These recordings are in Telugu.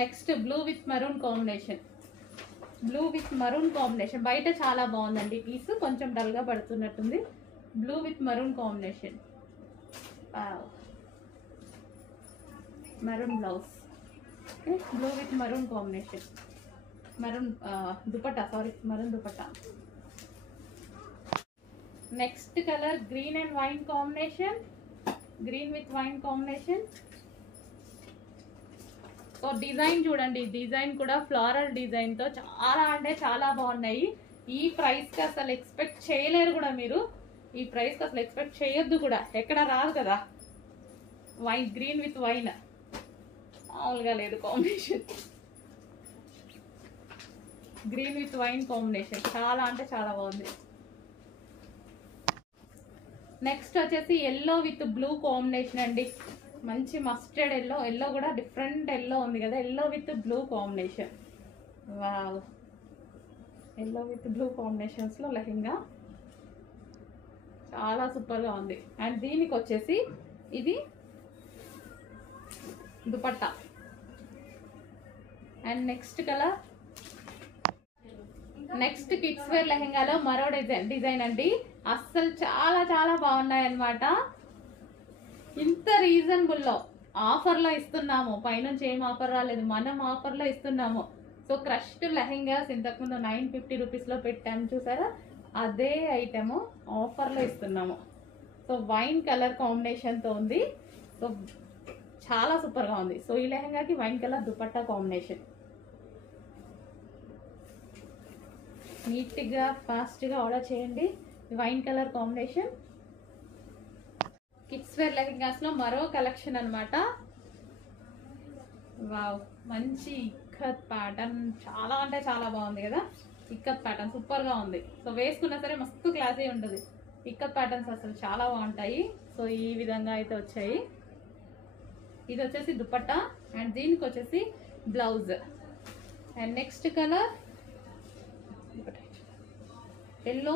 Next blue with maroon combination. Blue with maroon combination బయట చాలా బాగుందండి పీస్, కొంచెం డల్గా పడుతున్నట్టుంది. Blue with maroon combination, maroon blouse. Okay, blue with maroon combination, maroon dupatta, sorry maroon dupatta. Next colour green and wine combination, green with wine combination. So design చూడండి, డిజైన్ కూడా ఫ్లోరల్ డిజైన్తో చాలా అంటే చాలా బాగున్నాయి. ఈ ప్రైస్కి అసలు ఎక్స్పెక్ట్ చేయలేరు కూడా మీరు, ఈ ప్రైస్కి అసలు ఎక్స్పెక్ట్ చేయొద్దు కూడా, ఎక్కడ రాదు కదా. వైన్, గ్రీన్ విత్ వైన్ మామూలుగా లేదు combination. Green with wine combination చాలా అంటే చాలా బాగుంది. నెక్స్ట్ వచ్చేసి ఎల్లో విత్ బ్లూ కాంబినేషన్ అండి. మంచి మస్టర్డ్ ఎల్లో, ఎల్లో కూడా డిఫరెంట్ ఎల్లో ఉంది కదా, yellow with blue combination. Wow, yellow with blue కాంబినేషన్స్లో లెహంగా చాలా సూపర్గా ఉంది. అండ్ దీనికి వచ్చేసి ఇది దుపట్టా. And next colour, next kids wear లెహంగాలో మరో డిజైన్ అండి. అస్సలు చాలా చాలా బాగున్నాయి అన్నమాట. ఇంత రీజనబుల్లో ఆఫర్లో ఇస్తున్నాము, పైనుంచి ఏం ఆఫర్ రాలేదు, మనం ఆఫర్లో ఇస్తున్నాము. సో క్రష్డ్ లెహంగాస్ ఇంతకుముందు 950 రూపీస్లో పెట్టాము చూసారా, అదే ఐటెము ఆఫర్లో ఇస్తున్నాము. సో వైన్ కలర్ కాంబినేషన్తో ఉంది, సో చాలా సూపర్గా ఉంది. సో ఈ లెహంగాకి వైన్ కలర్ దుపట్టా కాంబినేషన్. నీట్గా ఫాస్ట్గా ఆర్డర్ చేయండి. Wine colour combination kids wear లెహంగాస్లో మరో కలెక్షన్ అనమాట. వావ్, మంచి ఇక్కత్ ప్యాటర్న్, చాలా అంటే చాలా బాగుంది కదా. ఇక్కత్ ప్యాటర్న్ సూపర్గా ఉంది. సో వేసుకున్నా సరే మస్తు క్లాసీ ఉంటుంది. ఇక్కత్ ప్యాటర్న్స్ అసలు చాలా బాగుంటాయి. సో ఈ విధంగా అయితే వచ్చాయి. ఇది వచ్చేసి దుపట్టా అండ్ దీనికి వచ్చేసి blouse. And next colour yellow,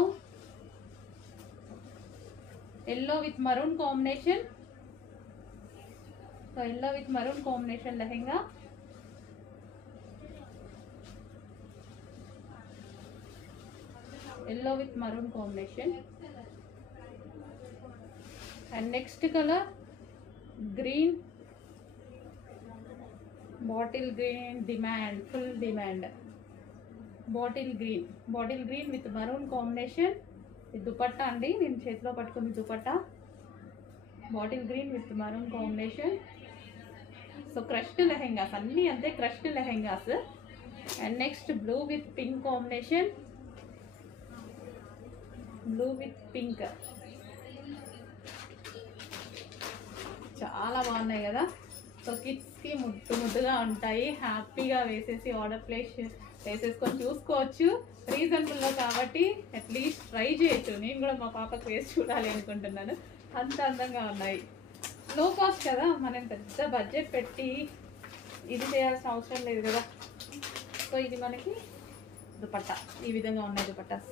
yellow with maroon combination. So yellow with maroon combination lehenga. Yellow with maroon combination. And next colour green, bottle green demand, full demand. Bottle green with maroon combination. ఇది దుపట్టా అండి, నేను చేతిలో పట్టుకుంది dupatta. Bottle green with maroon combination. So crushed lehengas అన్నీ అంతే, crushed lehengas. And next blue with pink combination, blue with pink. చాలా బాగున్నాయి కదా. సో కిడ్స్కి ముద్దుగా ఉంటాయి, హ్యాపీగా వేసేసి ఆర్డర్ ప్లేస్ వేసేసుకొని చూసుకోవచ్చు. రీజనబుల్లో కాబట్టి అట్లీస్ట్ ట్రై చేయొచ్చు. నేను కూడా మా పాపకు వేసి చూడాలి అనుకుంటున్నాను, అంత అందంగా ఉన్నాయి. లో కాస్ట్ కదా, మనం పెద్ద బడ్జెట్ పెట్టి ఇది చేయాల్సిన అవసరం లేదు కదా. సో ఇది మనకి దుపట్టా, ఈ విధంగా ఉన్నాయి దుపట్టాస్.